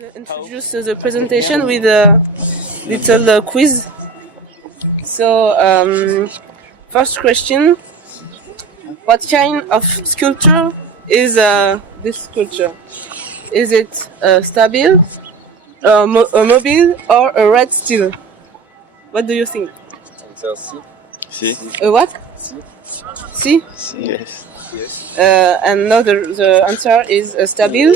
will introduce the presentation with a little quiz. So, first question: what kind of sculpture is this sculpture? Is it stable, a mobile, or a red steel? What do you think? Answer C. Si. A what? C. Yes. And no, the answer is stable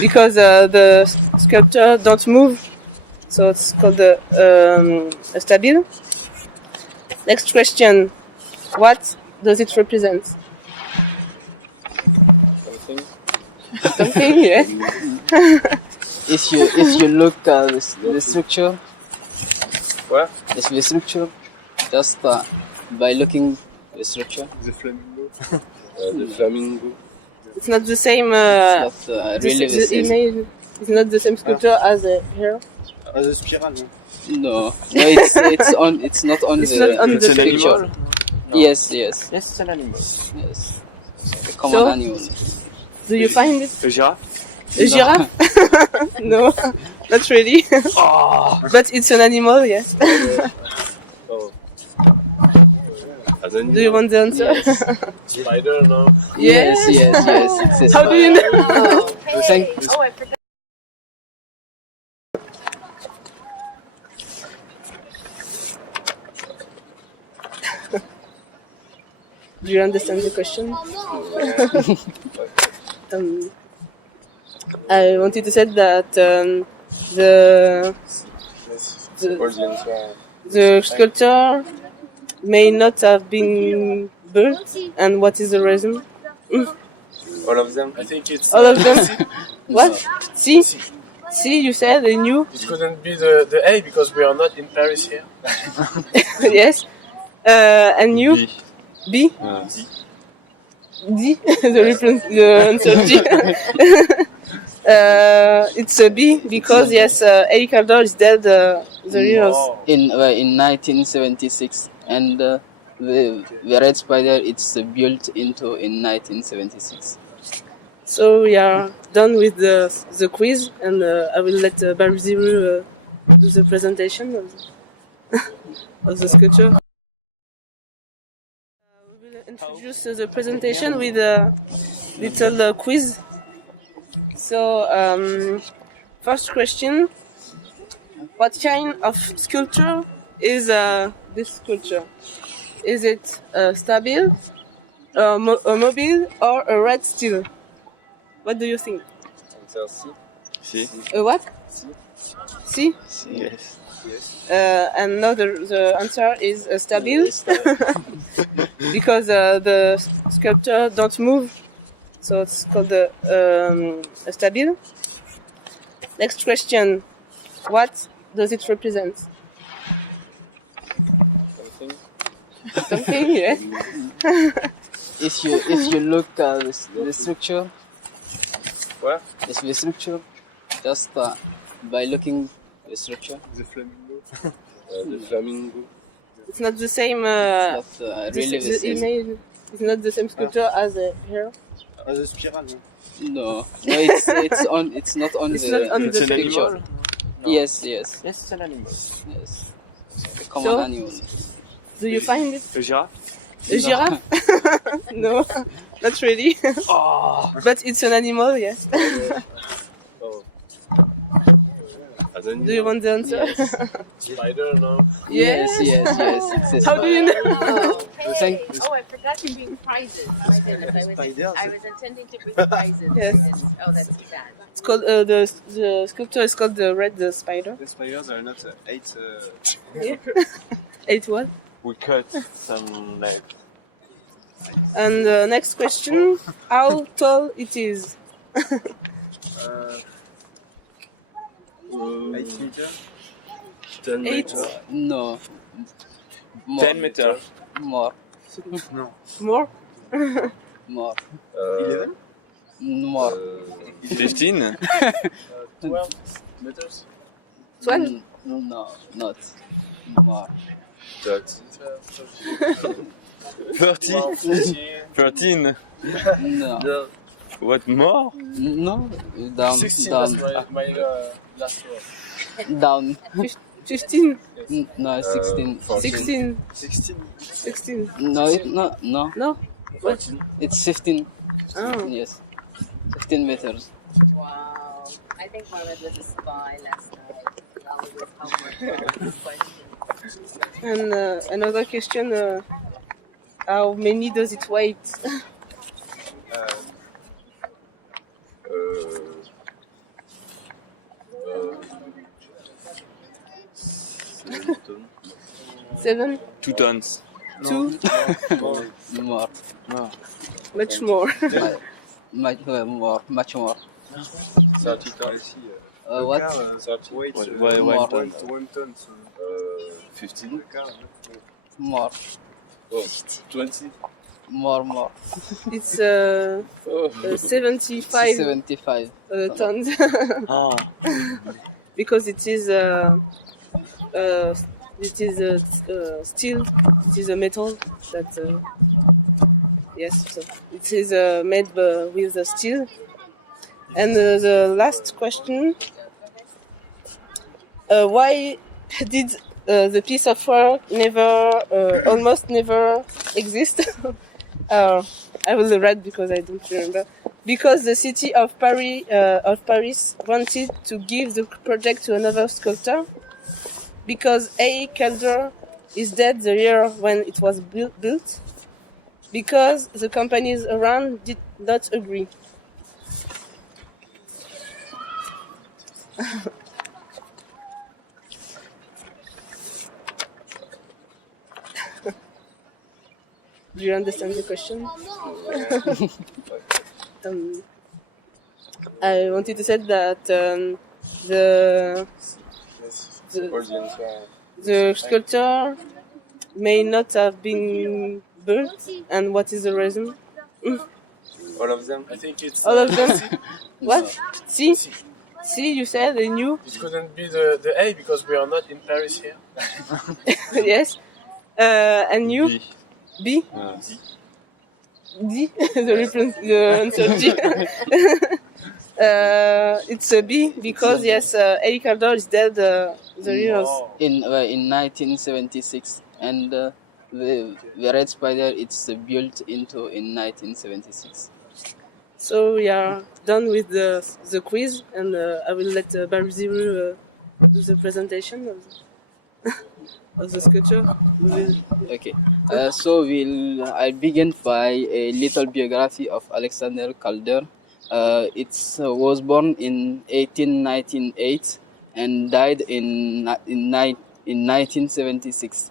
because the sculpture don't move, so it's called a stable. Next question: what does it represent? Something. Something, yes. If you look at the structure, What? if the structure, just by looking the structure, The flamingo. The flamingo. It's not the same. it's not really the same. Image is not the same sculpture as here. The spiral. No, it's not on It's the not on It's the an picture. animal. Yes, yes, Yes, it's an animal. yes. A common So? animal. Do you find it? A giraffe. A giraffe? No, not really. But it's an animal, yes. Oh. Do you want the answer? Spider, no? Yes, yes. It's a How do you know? Thank Oh, I forgot. Do you understand the question? I wanted to say that the For the answer. the sculpture may not have been built, and what is the reason? All of them? I think it's. All of them? What? C? C, you said, and you? It couldn't be the A because we are not in Paris here. Yes. And you? B. B? D? The answer D. It's a B because, yes, Eric Cardor is dead. The years. in 1976, and the red spider it's built into in 1976. So we are done with the quiz, and I will let Barziru do the presentation of the sculpture. We will introduce the presentation with a little quiz. So, first question: what kind of sculpture is this sculpture? Is it stable, a mobile, or a red steel? What do you think? Answer C. Si. A what? C. Yes. And no, the answer is stable because the sculpture don't move, so it's called a stable. Next question: what does it represent? Something. Something, yes. If you look at the structure, What? if the structure, just by looking the structure, The flamingo. The flamingo. It's not the same. it's not really the The same. image is not the same sculpture as here. The spiral. No, it's not on It's the not on It's the an picture. animal. Yes, yes, Yes, it's an animal. yes. A common So? animal. Do you find it? A giraffe. A giraffe? No, not really. But it's an animal, yes. Oh. Do you want the answer? Spider, no? Yes, yes. It's a How do you know? Oh, Thank- oh, I forgot to bring prizes. Oh my goodness, I was intending to bring prizes. Yes. Oh, that's too bad. It's called the sculpture is called the red spider. The spiders are not 8. Eight what? We cut some left. And the next question: how tall it is? 8 meters. 10 Eight. meters. No. More. 10 meters. More. No. More? More. 11. More. 15. 12 meters? 12? No, not more. 30. 30. 13. No. No. What more? No, down, 16, down, that's my last row. down. 15, No, 16. 16, 16. 16. No, no. No? What? 14. It's 15. Oh. Yes, 15 meters. Wow. I think Mohammed was a spy last night. That was his homework question. And another question, how many does it weigh? Ton. 7? 2 tons. 2? More, Much more. much more. 30 tons. What? 30. Why More. 1 ton? 15. More, Oh, 20. more. It's Oh. 75 75. tons. Ah. Because it is steel, it is a metal that yes, so it is made with steel. And the last question, why did the piece of work almost never exist? I will read because I don't remember. Because the city of Paris wanted to give the project to another sculptor. Because A. Calder is dead the year when it was built. Because the companies around did not agree. Do you understand the question? I wanted to say that the the sculpture may not have been built, and what is the reason? All of them? I think it's All of them? What? C. See, you said they knew. It couldn't be the A because we are not in Paris here. Yes. And you? B. B? Ah. D? The answer D. It's a B because yes, Eric Calder is dead the years. In 1976, and the Red Spider it's built into in 1976. So we are done with the quiz, and I will let Barziru do the presentation of the sculpture. Okay, so I'll begin by a little biography of Alexander Calder. It was born in 1898 and died in 1976.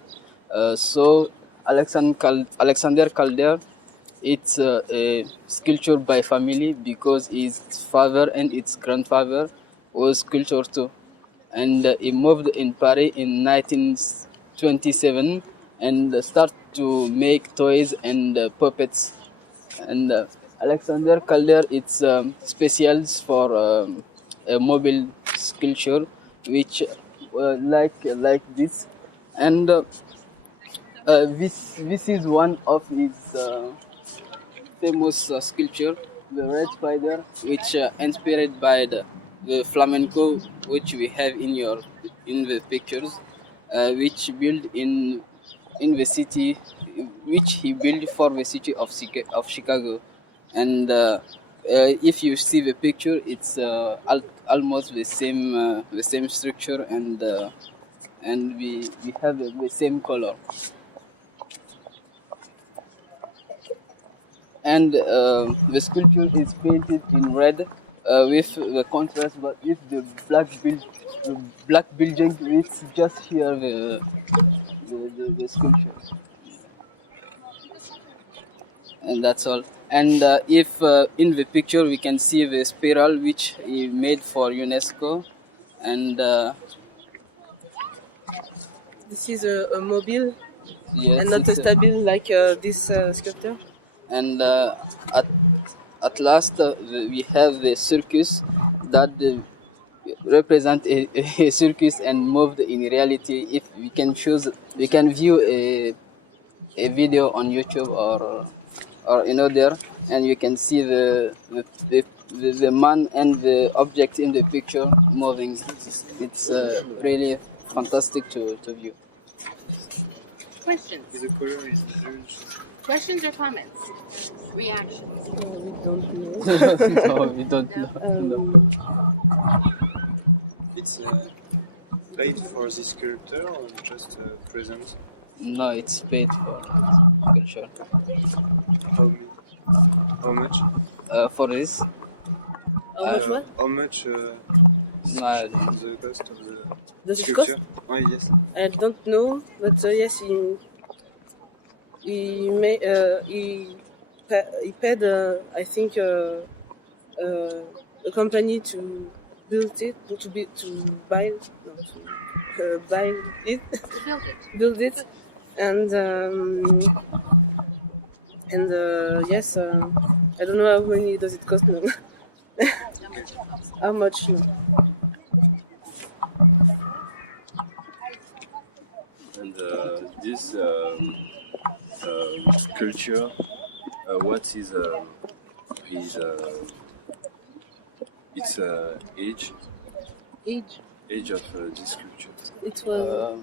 So Alexander Calder, it's a sculpture by family because his father and its grandfather was sculptor too, and he moved in Paris in 1927 and started to make toys and puppets. And Alexander Calder, it's specials for a mobile sculpture, which like this, and this is one of his famous sculpture, the Red Spider, which inspired by the flamenco, which we have in the pictures, which built in the city, which he built for the city of Chicago. And if you see the picture, it's almost the same structure, and we have the same color. And the sculpture is painted in red with the contrast, but with the black building, it's just here the sculpture. And that's all. And if in the picture we can see the spiral which he made for UNESCO, and This is a mobile yes, and not a it's, stable like this sculpture. and at last we have the circus that represent a circus and moved in reality. If we can choose, we can view a video on YouTube or there, and you can see the man and the object in the picture moving. It's really fantastic to view. Questions? The color is blue. Questions or comments? Reactions? We don't know. No, we don't know. It's paid for this sculpture or just present? No, it's paid for sculpture. How much? For this, How much what? How much no, I don't know. the cost of the Does it cost? sculpture? Oh, yes. I don't know, but yes, he paid I think a company to build it, to buy it, build it, and yes, I don't know how many does it cost now. How much? No. And this sculpture, what is his its age? Age of this sculpture? It was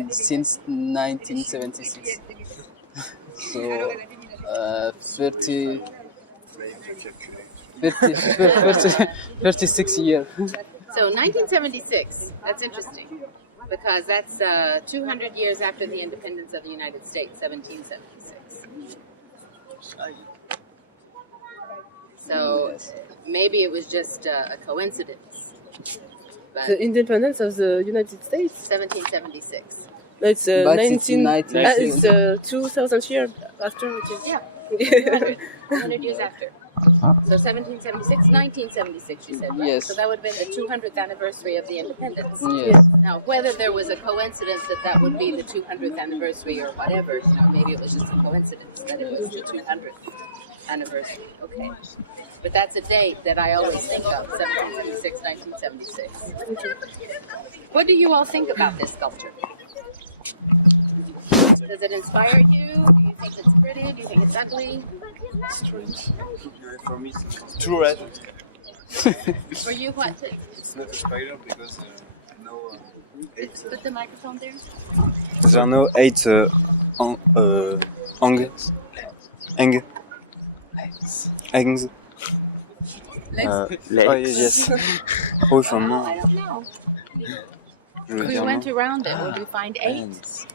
Since 1976. So 36 years. So 1976, that's interesting, because that's 200 years after the independence of the United States, 1776. So maybe it was just a coincidence. But the independence of the United States. 1776. It's But it's 19. 19. It's 2,000 years after. Which is, Yeah, 200 years after. So 1776, 1976, you said, right? Yes. So that would have been the 200th anniversary of the independence. Yes. Now, whether there was a coincidence that would be the 200th anniversary or whatever, maybe it was just a coincidence that it was the 200th anniversary. Okay. But that's a date that I always think of, 1776, 1976. What do you all think about this sculpture? Does it inspire you? Do you think it's pretty? Do you think it's ugly? Strange. For me, it's too red. For you, what? It's not a spider because no 8. Put the microphone there. There are no 8 eggs. Oh, yes. Oh, from now. I don't know. Je veux We dire went non. around it. Would we find 8?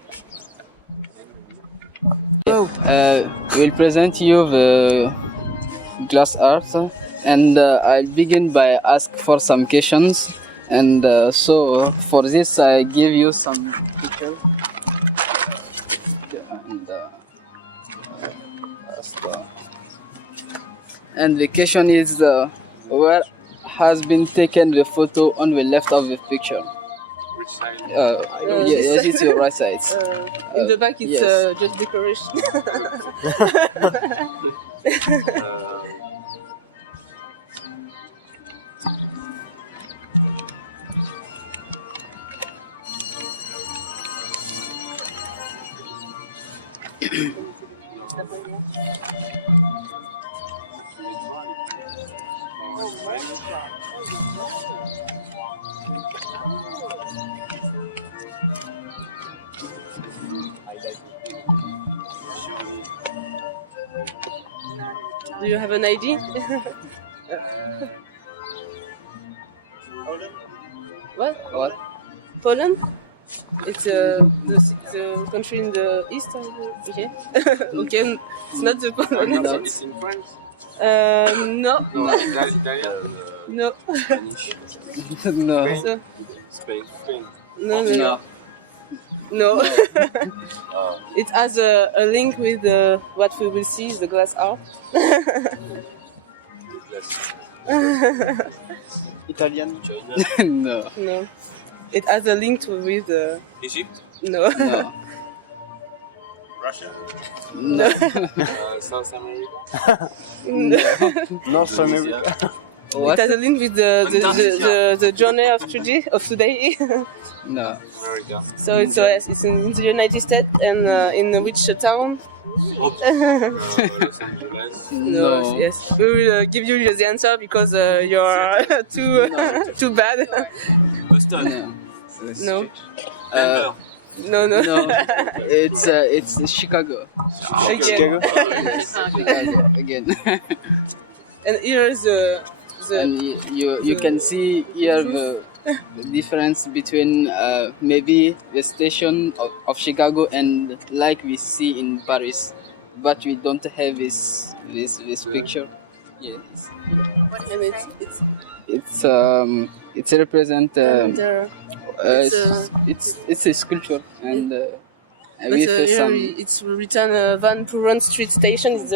We'll present you the glass art, and I'll begin by ask for some questions. And so for this, I give you some pictures. And the question is, where has been taken the photo on the left of the picture? Which side? Yes, it's your right side. in the back, it's yes. just decoration. Do you have an ID? What? What? Poland? It's the country in the east. Okay. Okay, it's not the Poland. No. It's in France? No. No, Italian? No. No. So, Spain. no. No. It has a link with what we will see, the glass art. Italian? No. No. It has a link with Egypt? no. No. Russia? No. South America? No. North America? What? It has a link with the journey of today. No. America. So it's in the United States, and in which town? Los Angeles. No. Yes. We will give you the answer because you are too bad. Boston. No. No. Uh, no, it's Chicago. Again. Chicago. Chicago again. And here is the And you can see here the difference between maybe the station of Chicago and like we see in Paris, but we don't have this picture. Yes, What and does it it's say? it's represent and, it's a sculpture and but with here some it's written Van Buren Street Station is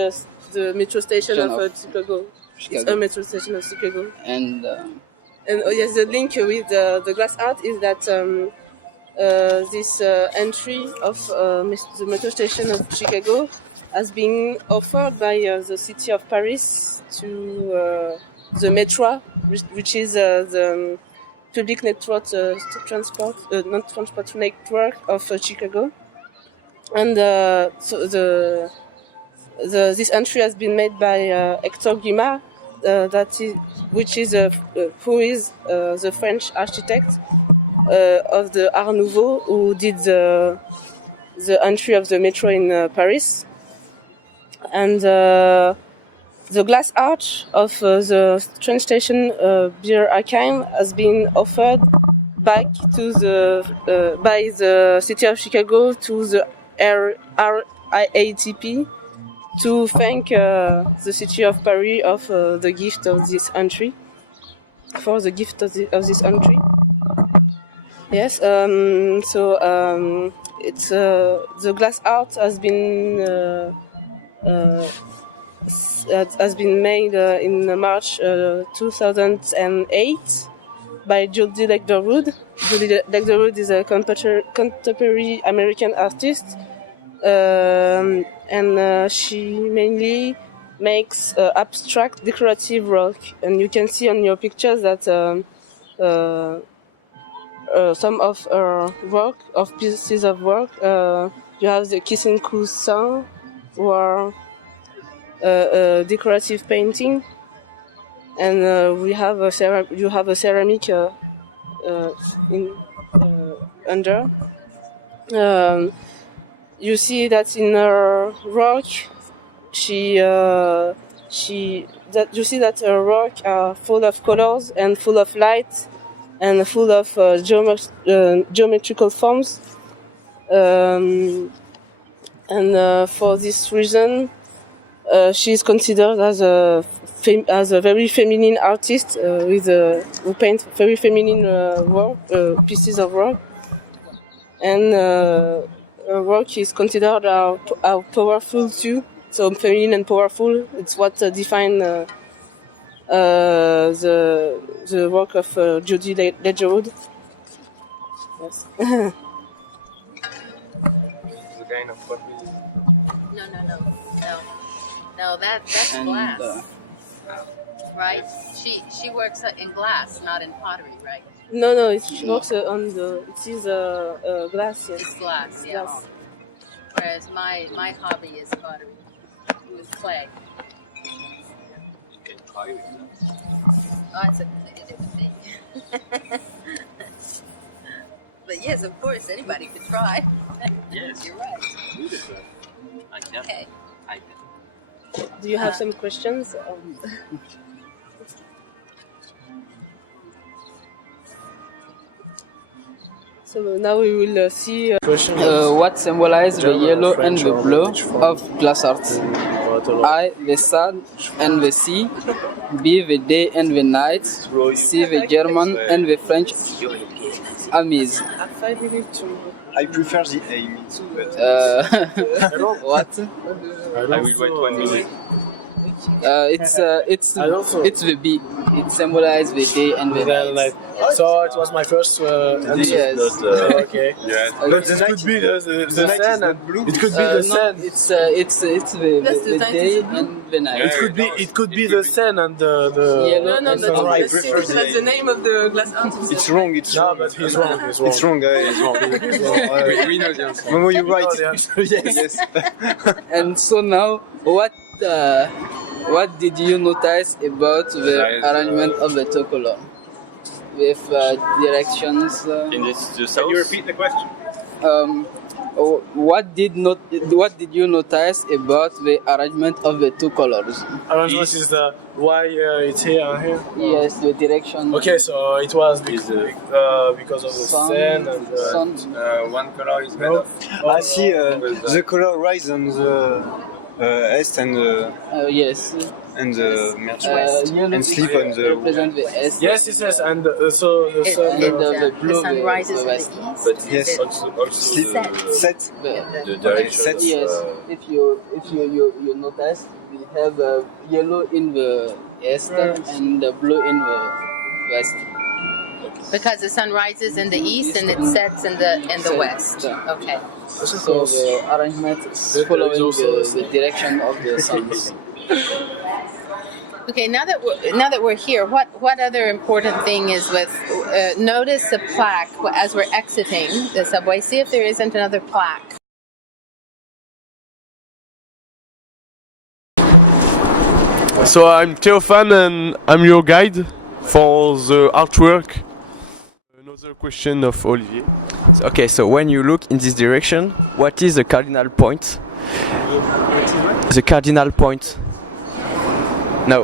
the metro station of Chicago. It's Chicago a metro station of Chicago. and And oh yes, the link with the glass art is that this entry of the metro station of Chicago has been offered by the city of Paris to the metro, which is the public network transport network of Chicago. And so this entry has been made by Hector Guimard, which is who is the French architect of the Art Nouveau, who did the entry of the metro in Paris. And the glass arch of the train station Bir Hakeim has been offered back to by the city of Chicago to the RIATP to thank the city of Paris of the gift of this entry, for the gift of this entry. Yes, it's the glass art has been made in March 2008 by Jody Legderwood. Jody Legderwood is a contemporary American artist. And she mainly makes abstract decorative work, and you can see on your pictures that some of her pieces of work, you have the Kissing Coussin, or decorative painting, and you have a ceramic under. You see that in her work, you see that her work are full of colors and full of light and full of geometrical forms. And for this reason, she is considered as a very feminine artist who paints very feminine pieces of work, and her work is considered powerful too. So feminine and powerful, it's what defines the work of Jody Legderwood. Yes. The kind of what we No, that's and glass, right? She works in glass, not in pottery, right? No, she works on the. It is glass. Yes. It's glass, yeah. Glass. Whereas my hobby is pottery with clay. you can try with that. Oh, it's a completely different thing. But yes, of course, anybody could try. Yes. You're right. Beautiful. I can. Okay. I can. Do you have some questions? So now we will see. what symbolize the yellow and the blue of glass art. I, the sun and the sea. B, the day and the night. C, the German and the French armies. 5 minutes. I prefer the A, but What? I will wait 1 minute. It's the bee. It symbolizes the day and the Then, night. so it was my first answer. Yes. Okay. Yeah. But this could be the sun. It could be the No, sun. it's the day and the night. It could be the sun and the Yellow No, and that's the white. that's the name of the glass house. It's wrong. It's No, wrong. but he's wrong. He's wrong. It's wrong, guys. It's wrong. We know the answer. Momo, you're right. know the Yes. And so now, what did you notice about the Science, arrangement of the two color with directions? In this, the south. Can you repeat the question? What did you notice about the arrangement of the two colors? Arrangement is the why it's here and here. Yes, the direction. Okay, so it was Is because of the Sun, sun and sun. one color is made No. of. I see the color rise on the east and Yes. yellow and sleep on the represent the east. yes, and so the sun. And the blue, the sun the rises in the west. east. But Yes. it's also sleep the, set. the direction. Set. Yes, if you notice, we have yellow in the east and the blue in the west. Because the sun rises in the east and it sets in the west. Okay. So the arrangement is following the direction of the sun. Okay. Now that we're here, what other important thing is with notice the plaque as we're exiting the subway. See if there isn't another plaque. So I'm Théophane and I'm your guide for the artwork. Another question of Olivier. Okay, so when you look in this direction, what is the cardinal point? The cardinal point. No.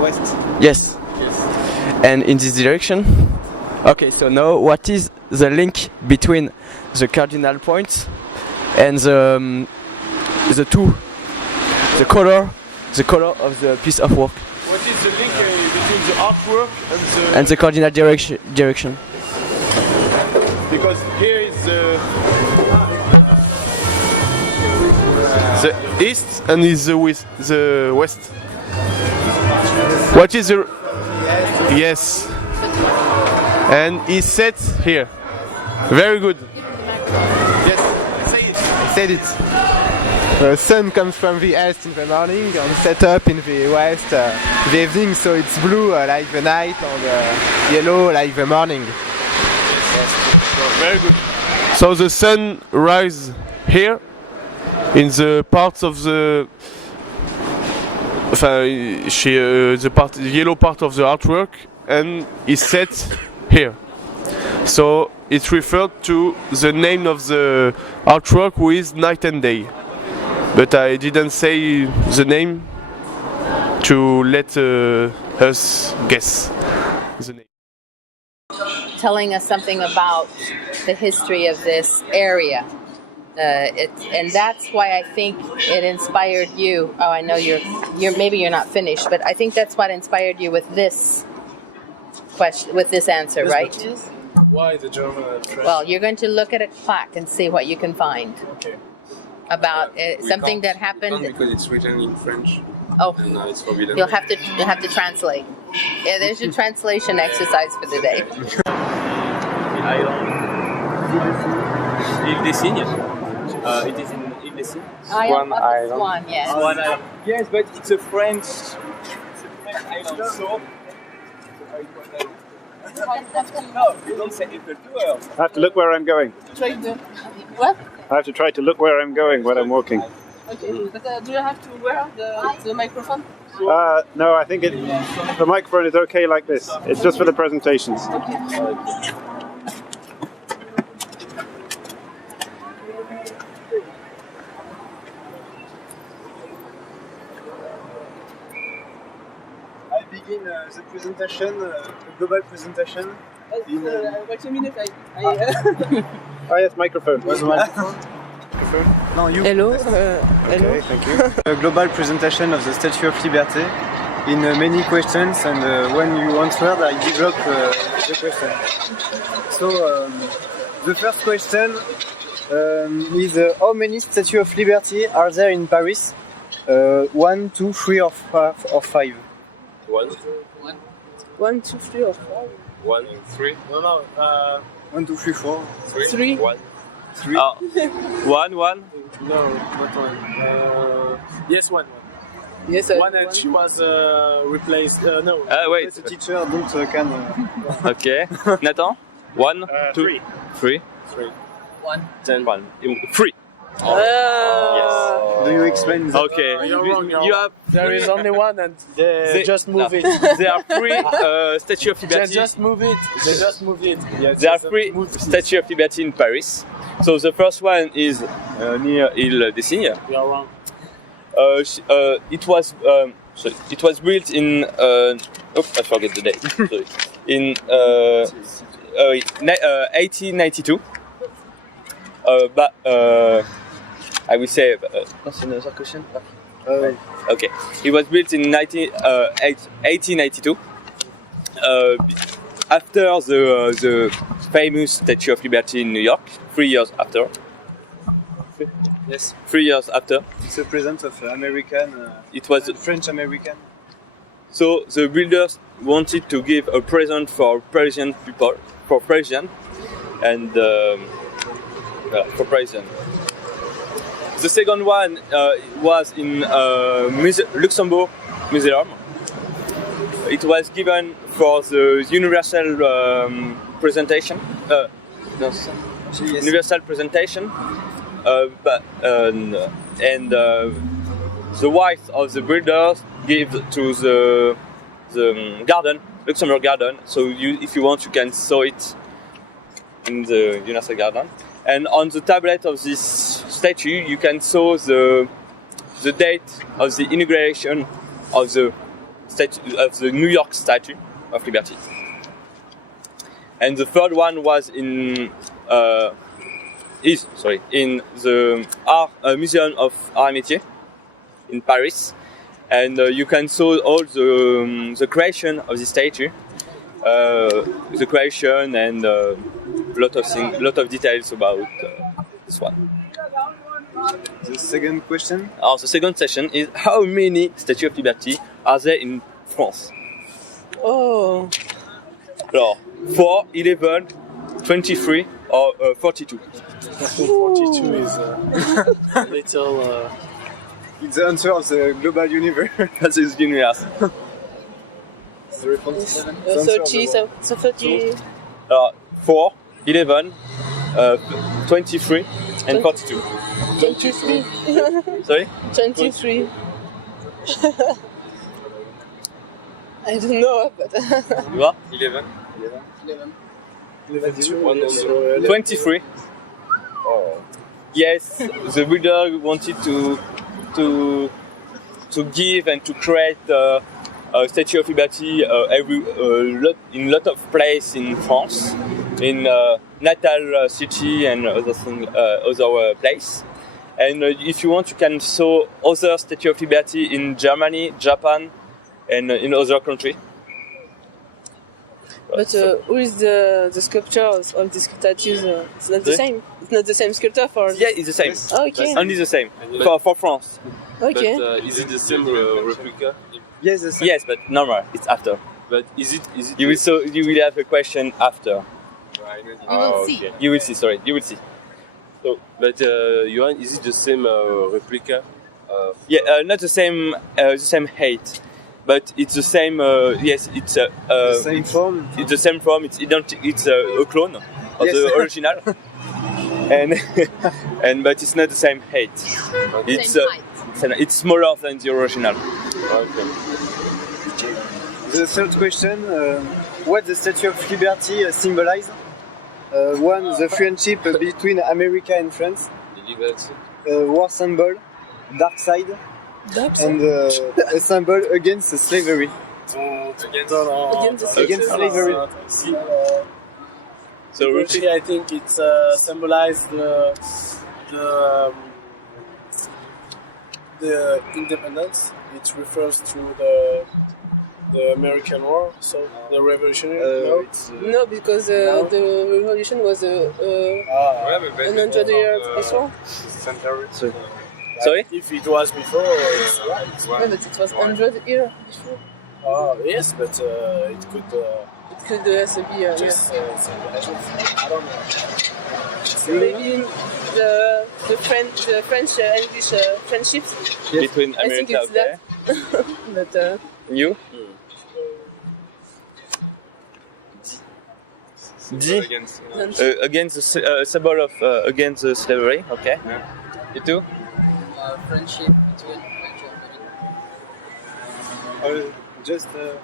West. Yes. And in this direction? Okay, so now what is the link between the cardinal points and the color of the piece of work? What is the link between the artwork And the cardinal direction? Because here is the east and is the west. What is the yes? And it's set here. Very good. Yes, say it. I said it. The sun comes from the east in the morning and set up in the west in the evening, so it's blue like the night and yellow like the morning. Very good. So the sun rises here in the parts of the the yellow part of the artwork and is set here. So it's referred to the name of the artwork, who is Night and Day. But I didn't say the name to let us guess the name. Telling us something about the history of this area. And that's why I think it inspired you. Oh, I know you're maybe you're not finished, but I think that's what inspired you with this question, with this answer, right? Why the German French? Well, you're going to look at a plaque and see what you can find Okay. about something that happened. Because it's written in French. Oh, And it's forbidden. you'll have to translate. Yeah, there's your translation exercise for the day. Île des Cygnes. It is in Île des Cygnes. Swan Island. Swan, yes. Swan Island. Yes, but it's a French island. So. No, you don't say Eiffel Tower. I have to look where I'm going. What? I have to try to look where I'm going when I'm walking. Okay, but do you have to wear the microphone? No, I think the microphone is okay like this. It's just for the presentations. I begin the presentation, the global presentation. Wait a minute, Oh yes, microphone. Where's the microphone? No, you. Hello. Okay, thank you. A global presentation of the Statue of Liberty in many questions, and when you answered, I developed the question. So, the first question With how many Statue of Liberty are there in Paris? 1, 2, 3 or 5? 1, 1, 2, 3, or 4. 1, 3, No. 1, 2, 3, 4. 3. 1. 3. One. No, not one. Yes, one. Yes, One and she was replaced. No. Wait. The teacher don't can. Okay. Nathan? 1, 2, 3. 1. Then 1. 3. Do you explain that? Okay. You're wrong. You have. There is only one, and they just move it. There are 3 Statue of They Liberty. just move it. They just move it. Yeah, There are just 3 move it. Statue of Liberty in Paris. So the first one is near Ile des Cygnes. You are wrong. It was built in. I forget the date. Sorry. In 1892. But I will say. What's another question? Okay. It was built in 1892. After the famous Statue of Liberty in New York, 3 years after. Yes. 3 years after. It's a present of American. It was French American. so the builders wanted to give a present for Parisian people, for Parisian, and for Parisian. The second one was in Luxembourg Museum. It was given for the universal presentation. Universal presentation. The wife of the builders gave to the garden, Luxembourg Garden. So if you want, you can saw it in the Universal Garden. And on the tablet of this statue, you can saw the date of the inauguration of the New York Statue of Liberty. And the third one was in the Museum of Art and Métier in Paris, and you can saw all the creation of the statue, the creation and lot of details about this one. The second question. The second session is how many Statue of Liberty are there in France? Oh. Alors, 4, 11, 23 or 42. 42 is a little. It's the answer of the global universe. That is universe. The response. 30, so 30. 4, 11, 23 and 42. 23. Sorry? 23. I don't know, but. You are? 11. 23. Yes, the builder wanted to give and to create a Statue of Liberty in lot of places in France, in Natal city and other place. And if you want, you can saw other Statue of Liberty in Germany, Japan, and in other countries. But who is the sculptor of all these statues? It's not the same. It's not the same sculptor for. Yeah, it's the same. Okay. Only the same for France. Okay. But is it the same replica? Yes, the same. Yes, but normal. It's after. But is it? You will have a question after. You will see. Okay. You will see. Sorry, you will see. So, but Johan, is it the same replica? Yeah, not the same height, but it's the same. Yes, it's The same form. It's the same form. It's identical. It's a clone of Yes. the original, and but it's not the same height. It's Same height. it's smaller than the original. Okay. The third question. What the Statue of Liberty symbolize? One, the friendship between America and France. Liberty. War symbol, dark side, and a symbol against slavery. Against slavery. So Actually, I think it's symbolized the independence. It refers to The American War, so the Revolutionary. No. It's, No, because the revolution was 100 years before. Sorry? If it was before, it's right. Yeah, but it was 100 years before. Yes, but it could It could also be just I don't know. so maybe the French English friendships. Between I think America, it's okay? that. But You? D. Against the symbol of against the slavery, okay? You too? Friendship between French and just the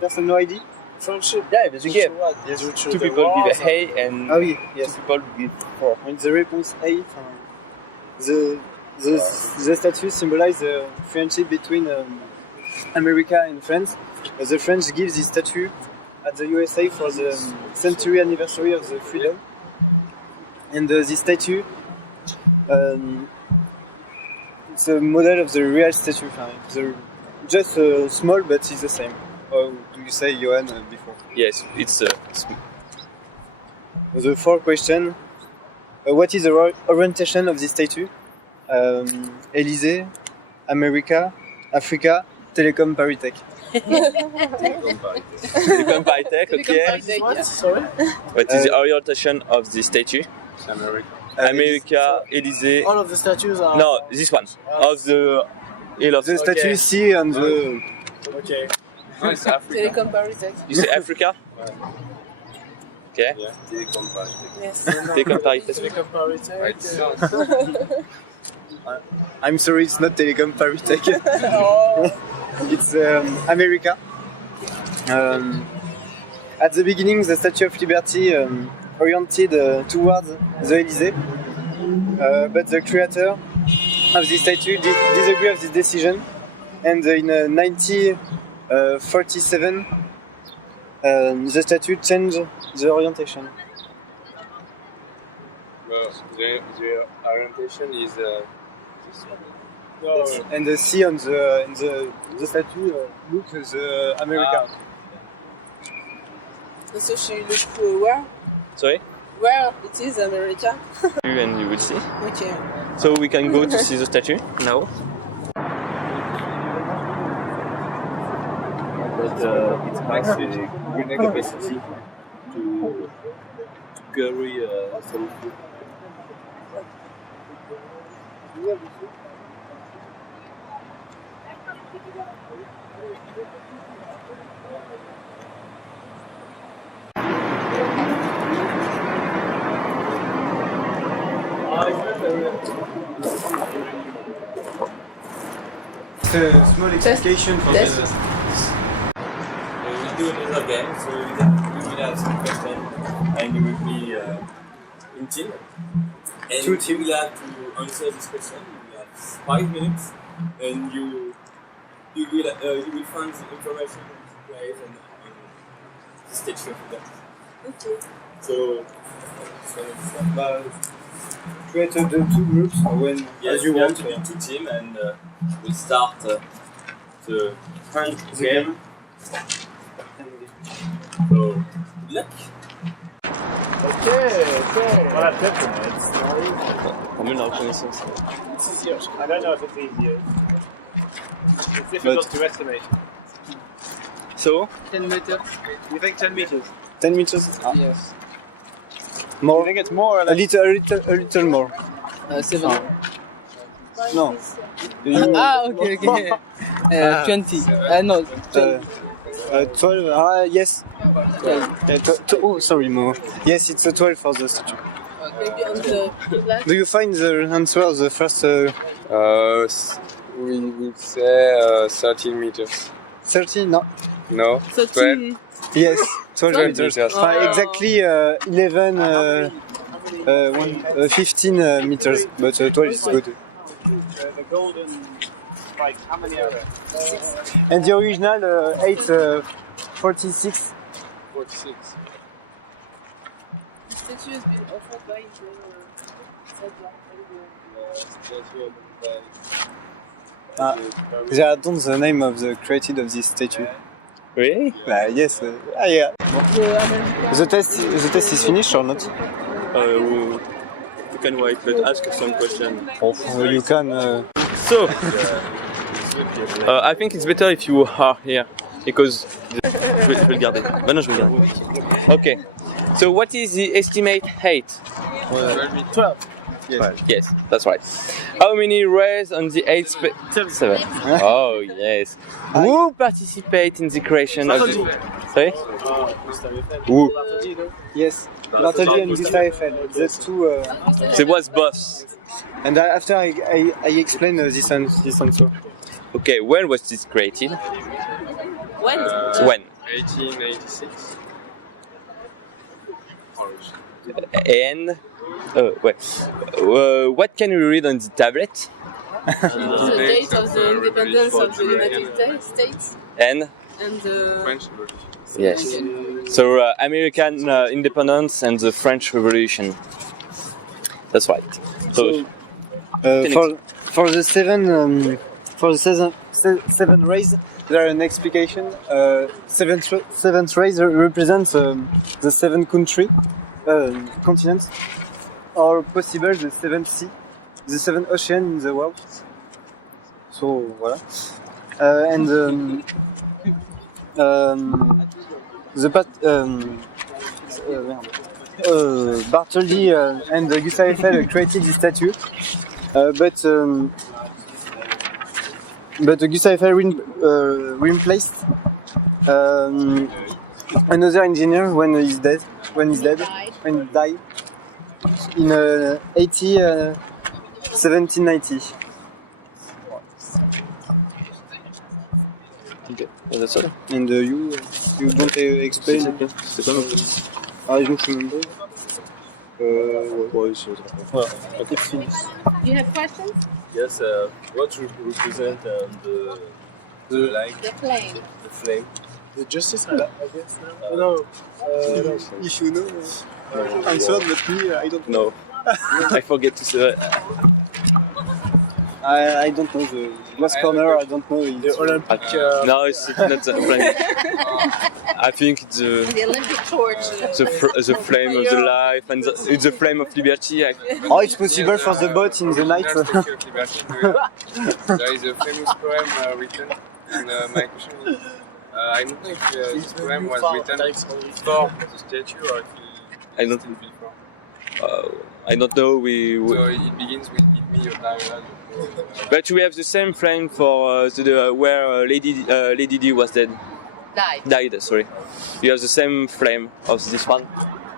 person no ID. Friendship. Yeah, there's a game. Yes. Two people give A and Ah oui, two yes. people give 4. And the response A, the statue symbolizes the friendship between America and France. The French give this statue at the USA for the century anniversary of the freedom. And this statue, it's a model of the real statue. Just small, but it's the same. How do you say, Johan, before? Yes, it's The fourth question. What is the orientation of this statue? Élysée, America, Africa, Telecom Paritech. Telecom Paritech, okay. Sorry. What is the orientation of the statue? America, Élysée. All of the statues are. No, this one. Of the hill of The statue C on the. Okay. No, it's Africa. Telecom Paritech. You say Africa? Okay. Yes. Telecom Paritech. Telecom Paritech. I'm sorry, it's not Telecom Paritech. It's America. At the beginning, the Statue of Liberty oriented towards the Élysée, but the creator of this statue disagreed with this decision, and in 1947, the statue changed the orientation. The orientation is this one. No. And the C on the statue looks the America. So she look where? Sorry? Where it is America? And you will see. Okay. So we can go to see the statue now. But it makes a great capacity to carry some food. It's a small explication for Test. this. We'll do another game, so we will have some questions and you will be in team. And Two teams. you will have to answer this question. You will have 5 minutes and you will find the information on the place and the statue of that. Okay. So Create the two groups when yes, as you we want. have to be 2 teams and we'll start the hand game. So good luck. Okay. Voilà, peut-être. Combien de reconnaissance? It's easier. I don't know if it's easier. It's difficult to estimate. So 10 meters. You think 10 meters? 10 meters? Yes. More? You think it's more or A less? little more. 7. No. Okay. 20. No, 12. 12. Yes. 12. Oh, sorry, more. Yes, it's a 12 for the statue. Maybe on the left. Do you find the answer of the first We would say 13 meters. 30? No. No? 13. Yes, 12 12 meters. meters. Exactly 11, 15 meters, but 12 is good. The golden, like, how many are there? And the original 846. 46. The statue has been offered by They are don't the name of the creator of this statue. Really? Yes. Yeah. The test is finished or not? You can wait, but ask some question. You can. So, I think it's better if you are here, because je vais le garder. Maintenant, je vais le garder. Okay. So, what is the estimate height? 12. Yes, that's right. How many rays on the 8 7? Oh, yes. Who participate in the creation of the... Sorry? Who? Yes. Bartholdi and Gustave Eiffel. That's two. There was boss. And after I explain this answer. Okay, when was this created? When? When? 1886. And what can we read on the tablet? The date of the independence of the United States And the French Revolution. yes. So American independence and the French Revolution. That's right. So for the seven rays, there are an explication. Seventh rays represents the seven continents, or possible the seventh sea, the seven oceans in the world. So voilà. Bartholdi and Gustave Eiffel created this statue, but Gustave Eiffel replaced another engineer when he died in 1790. okay. Well, that's all. And you don't explain. C'est pas non plus. I don't remember. Do you have questions? Yes, what represent the light, The flame. the flame? The justice, I guess. No. If you know, answer, but me, I don't know. No. I forget to say. I don't know the last corner. I don't know. The Olympic. No, it's not the flame. I think it's The Olympic torch. the flame of the life and it's the flame of liberty. Oh, it's possible for the boat in the night. There is a famous poem written, and my question is, I don't know if this poem was written for the statue or if I don't it before. I don't know. So it begins with "Give me your dialogue." But we have the same flame for where Lady Di was dead. Died. Sorry. You have the same flame of this one.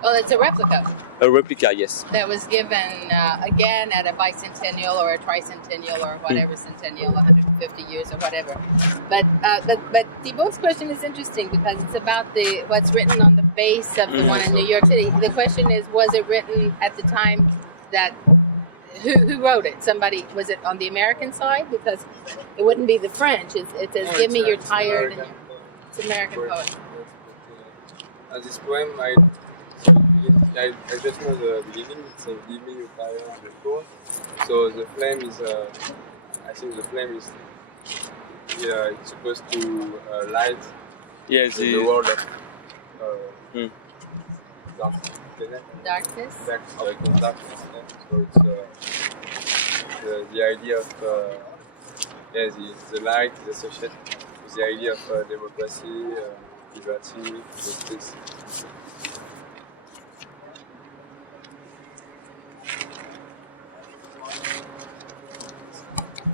Well, it's a replica A replica, yes. that was given again at a bicentennial or a tricentennial or whatever centennial, 150 years or whatever. But Thibault's question is interesting because it's about what's written on the base of the one in New York City. The question is, was it written at the time that who wrote it? Somebody, was it on the American side? Because it wouldn't be the French. It says, "Give me your tired." And it's American poet. This poem, I just know the beginning. It says, "Give me your fire and the floor." So the flame is, I think the flame is, it's supposed to light the world of Darkness. Darkness. So it's the idea of the light is associated with the idea of democracy, liberty, justice.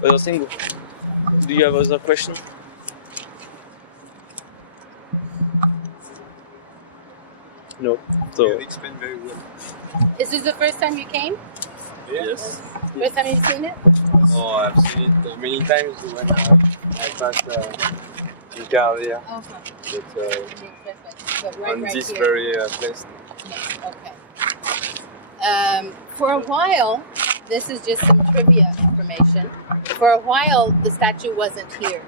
Other thing? Do you have other question? No. So. You explained very well. Is this the first time you came? Yes. First time you've seen it? Oh, I've seen it many times when I pass in car here. But On this here. very place. Okay. For a while, this is just some trivia information. For a while, the statue wasn't here.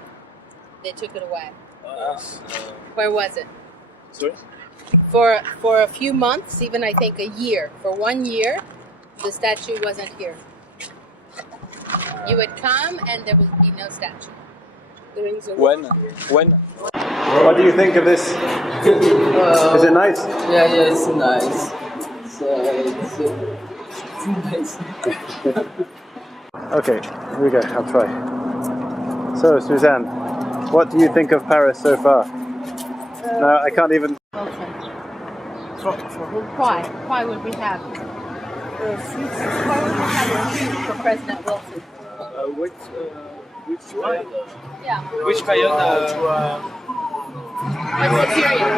They took it away. Where was it? Sorry? For a few months, even I think a year. For 1 year, the statue wasn't here. You would come and there would be no statue. When? What do you think of this? Is it nice? Yeah, it's nice. It's nice. Okay, here we go, I'll try. So, Suzanne, what do you think of Paris so far? No, I can't even... Why? Why would we have? Why would we have a street for President Wilson? Which period? Yeah. What's the period?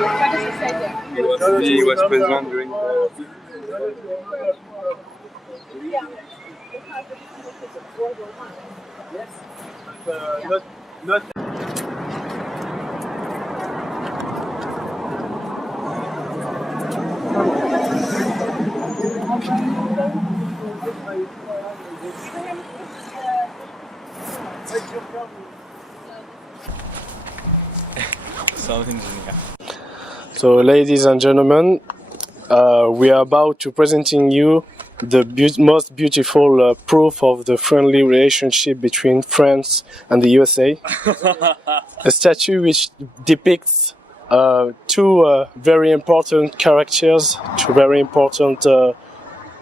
What does it say there? He was president during the... Not So, ladies and gentlemen, we are about to presenting you the most beautiful proof of the friendly relationship between France and the USA. A statue which depicts two very important characters, two very important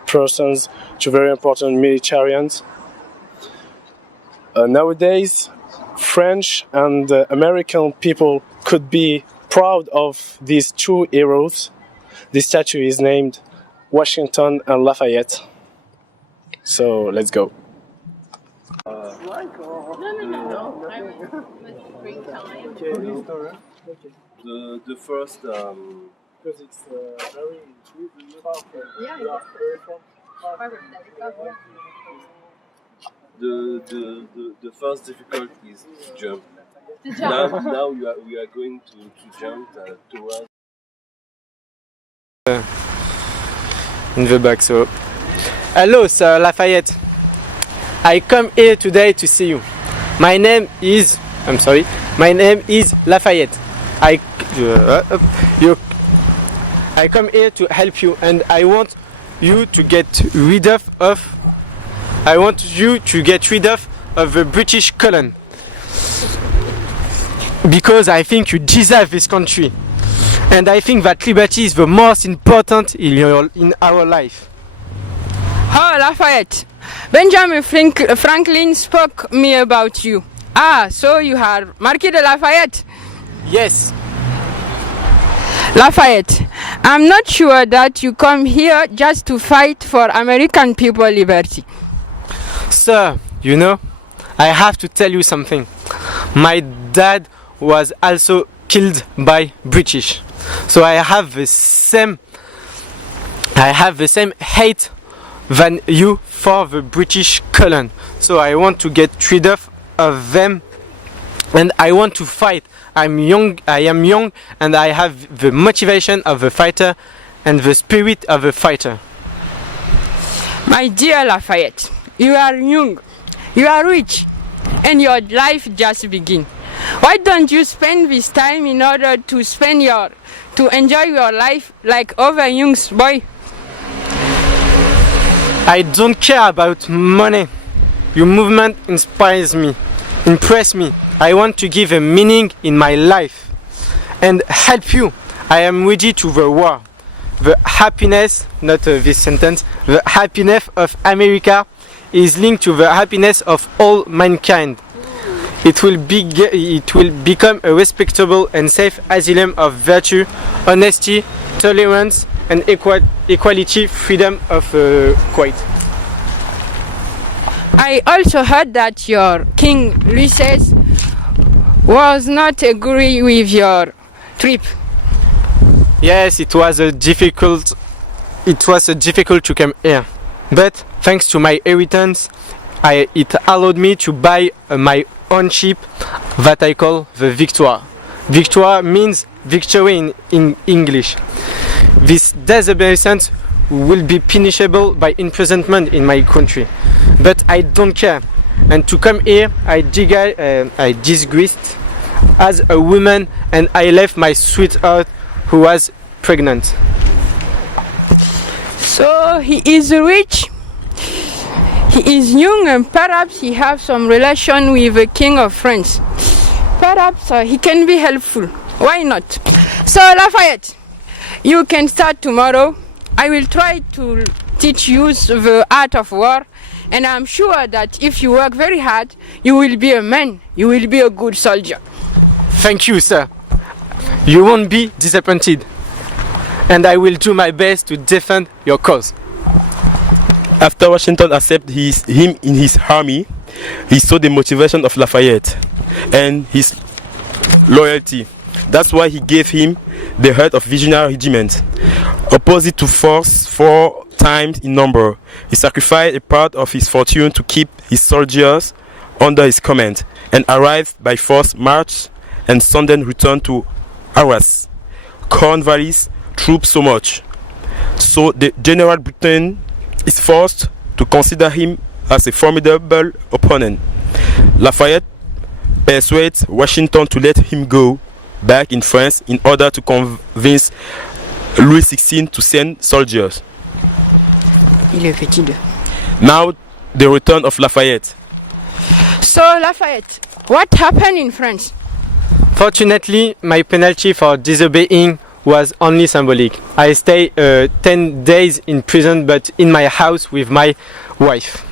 persons, two very important militarians. Nowadays, French and American people could be proud of these two heroes. This statue is named Washington and Lafayette. So let's go. No. I would bring time. The first Because it's very the first difficulty is to jump. Now we are going to jump towards in the back. So, hello, Sir Lafayette. I come here today to see you. My name is Lafayette. I come here to help you, and I want you to get rid of the British colony, because I think you deserve this country, and I think that liberty is the most important in our life. Oh, Lafayette, Benjamin Franklin spoke me about you. Ah, so you are Marquis de Lafayette? Yes. Lafayette, I'm not sure that you come here just to fight for American people liberty. Sir, you know, I have to tell you something. My dad was also killed by British, so I have the same hate than you for the British colony. So I want to get rid of them, and I want to fight. I am young, and I have the motivation of a fighter and the spirit of a fighter. My dear Lafayette, you are young, you are rich, and your life just begins. Why don't you spend this time in order to enjoy your life like other young boy? I don't care about money. Your movement impress me. I want to give a meaning in my life and help you. I am ready to the war. The happiness, not this sentence, the happiness of America is linked to the happiness of all mankind. It will become a respectable and safe asylum of virtue, honesty, tolerance, and equality, freedom of quite. I also heard that your King Louis was not agree with your trip. Yes, it was difficult to come here, but thanks to my inheritance, it allowed me to buy my own ship that I call the Victoire. Victoire means victory in English. This disobedience will be punishable by imprisonment in my country, but I don't care. And to come here, I disgraced as a woman, and I left my sweetheart who was pregnant. So he is rich. He is young and perhaps he has some relation with the King of France. Perhaps he can be helpful. Why not? So Lafayette, you can start tomorrow. I will try to teach you the art of war, and I'm sure that if you work very hard, you will be a man. You will be a good soldier. Thank you, sir. You won't be disappointed. And I will do my best to defend your cause. After Washington accepted him in his army, he saw the motivation of Lafayette and his loyalty. That's why he gave him the head of Virginia Regiment. Opposite to force 4 times in number, he sacrificed a part of his fortune to keep his soldiers under his command and arrived by forced march and sudden return to harass Cornwallis troops so much. So the General Britain is forced to consider him as a formidable opponent. Lafayette persuades Washington to let him go back in France in order to convince Louis XVI to send soldiers. Now the return of Lafayette. So Lafayette, what happened in France? Fortunately, my penalty for disobeying was only symbolic. I stayed 10 days in prison, but in my house with my wife.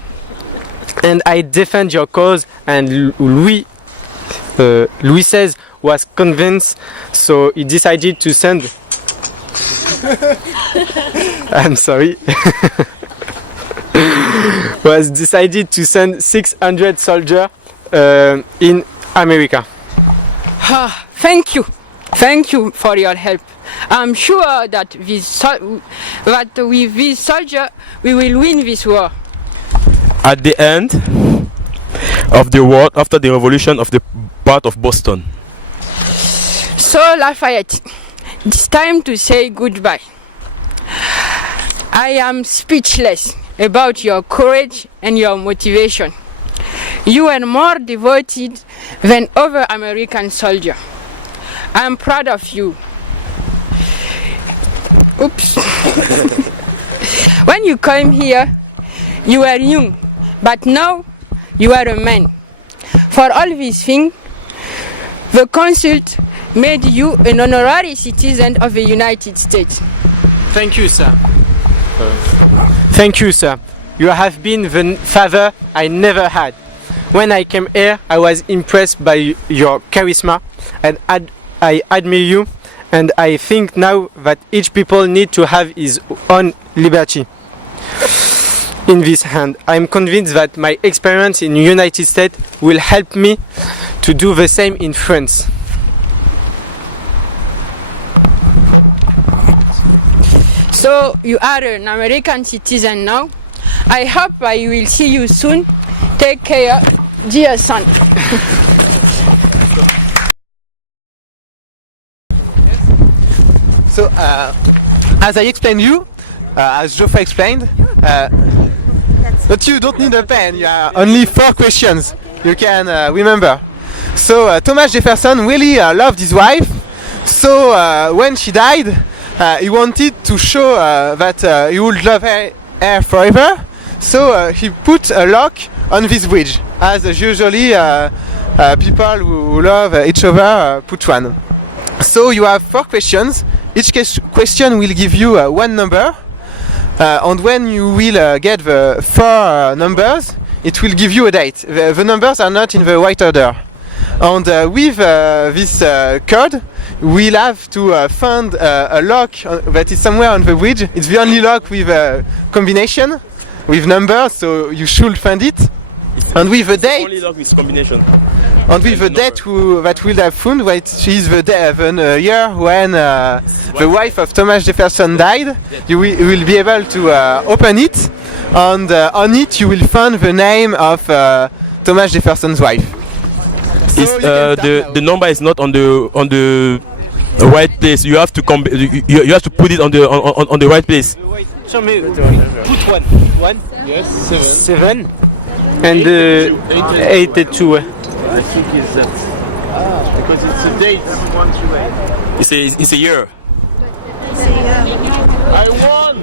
And I defend your cause, and Louis XVI was convinced, so he decided to send... I'm sorry. was decided to send 600 soldiers in America. Thank you for your help. I'm sure that with this soldier we will win this war. At the end of the war, after the revolution of the part of Boston. So Lafayette, it's time to say goodbye. I am speechless about your courage and your motivation. You are more devoted than other American soldiers. I am proud of you. Oops. When you came here, you were young, but now you are a man. For all these things, the Council made you an honorary citizen of the United States. Thank you, sir. Thank you, sir. You have been the father I never had. When I came here, I was impressed by your charisma, and I admire you, and I think now that each people need to have his own liberty. In this hand, I am convinced that my experience in the United States will help me to do the same in France. So you are an American citizen now. I hope I will see you soon. Take care, dear son. So, as I explained you, as Geoffrey explained, but you don't need a pen, you have only 4 questions you can remember. So Thomas Jefferson really loved his wife, so when she died, he wanted to show that he would love her forever, so he put a lock on this bridge, as usually people who love each other put one. So you have 4 questions. Each question will give you 1 number, and when you will get the 4 numbers, it will give you a date. The numbers are not in the right order. And with this code, we'll have to find a lock that is somewhere on the bridge. It's the only lock with a combination, with numbers, so you should find it. And with the date, only lock with combination. And with the date that we'll have found, which is the year when the wife of Thomas Jefferson died, you will be able to open it, and on it you will find the name of Thomas Jefferson's wife. So the number is not on the right place. You have to you have to put it on the right place. So put one. Yes, 7. And 82. I think it's because it's a date. It's a year. I won!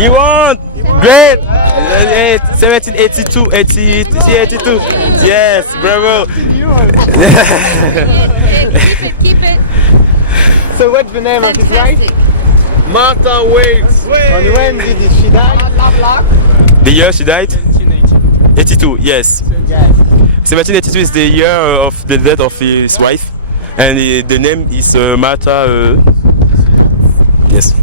You won! Great! 1782, 82. Yes, bravo! Keep it. So what's the name of his wife? Martha Wales. And when did she die? The year she died? 82, yes. 1782 is the year of the death of his wife, and the name is Martha. Yes.